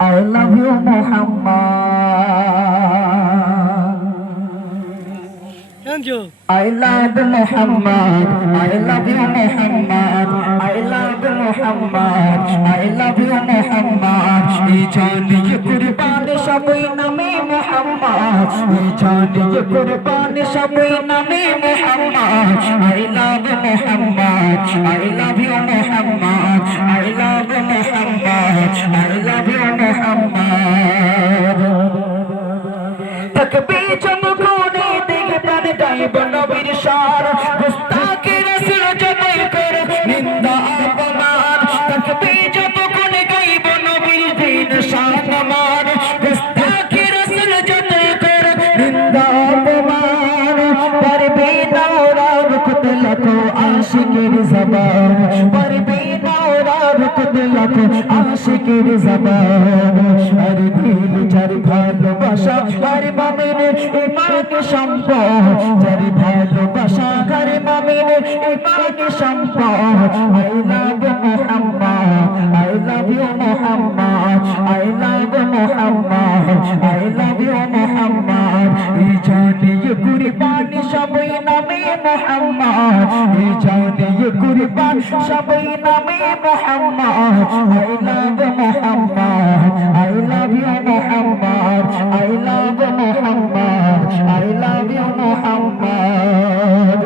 I love you Muhammad. Thank you. I love Muhammad. I love you Muhammad. I love Muhammad. I love you Muhammad. Ye jani ye qurban shabai name Muhammad. Ye jani ye qurban shabai name Muhammad. I love Muhammad. I love you Muhammad. I love Muhammad. I love you Muhammad. Takbir chamkone dekhe prane gaib nabir shar gustaki rasul jamai kar ninda apman takbir chamkone gaib nabir din shan man gustaki rasul jamai kar ninda apman parbina aura rukt lakho aashikir zaban parbina aura rukt lakho aashikir zaban ar dil jar bhalobasha har mamine iman সম্পদ যারি ভালোবাসা করে মুমিনের ইমান সম্পদ I love Muhammad I love you Muhammad I love Muhammad I love you Muhammad এই জানিয়ে কুরবান সবাই নামে Muhammad এই জানিয়ে কুরবান সবাই নামে Muhammad I love Muhammad I love you Muhammad I love Muhammad I love you Muhammad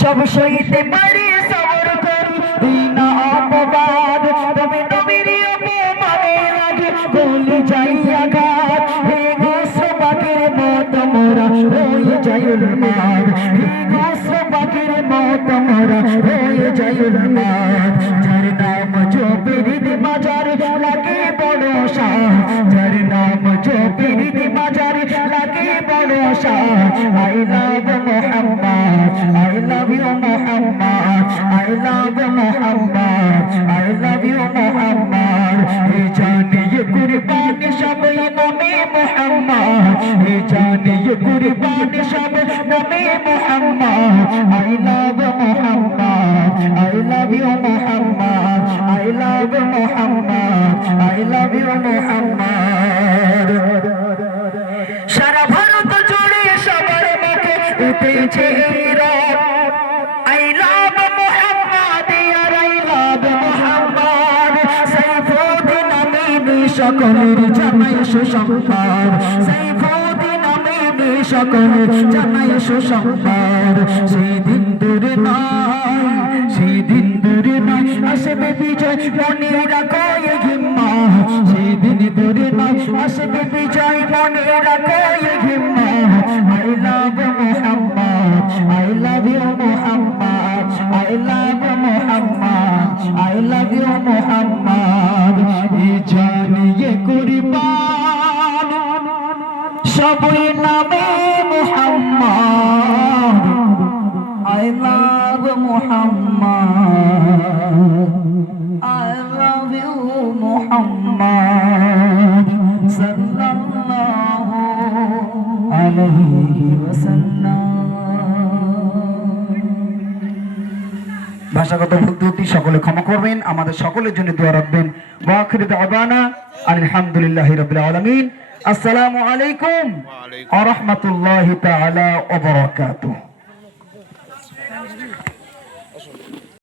সব সইতে পারি সবর করি দিনা অপবাদ তবে নবীর অপমানে লাগে বলি যাই আঘাত হে গোসো পাখির মত মোরা হয়ে যাই উন্মাদ হে গোসো পাখির মত মোরা হয়ে যাই উন্মাদ যার নাম জপের বাজার লাগে বড় শাহ যার নাম জপের বাজার লাগে বড় Shah I love Muhammad I love you Muhammad I love Muhammad I love you Muhammad ye jane ye qurban shabay name Muhammad ye jane ye qurban shabay name Muhammad I love Muhammad I love you Muhammad I love Muhammad I love you Muhammad সারা ভারত জুড়ে সবার মুখে উঠেছে রাত I love Muhammad R I love Muhammad Saifuddin Amini সকলের জানাই সুসংবাদ সাইফুদ্দিন আমিনী সকলের জানাই সুসংবাদ সেদিন দূরে নয় সেদিন দূরে নয় আসবে বিজয় মনে রাখো এ হিম্মা সেদিন দূরে নয় আসবে বিজয় মনে রাখো এ হিম্মা I love Muhammad I love you Muhammad I love Muhammad I love you Muhammad ye janiye qurban সবাই নামে Muhammad I love Muhammad I love you Muhammad sallallahu alaihi wasallam ভাষাগত ভুল ত্রুটি সকলে ক্ষমা করবেন আমাদের সকলের জন্য দোয়া রাখবেন ওয়া আখিরু দাওয়ানা আলহামদুলিল্লাহি রাব্বিল আলামিন আসসালামু আলাইকুম ওয়া রাহমাতুল্লাহি তাআলা ওয়া বারাকাতুহু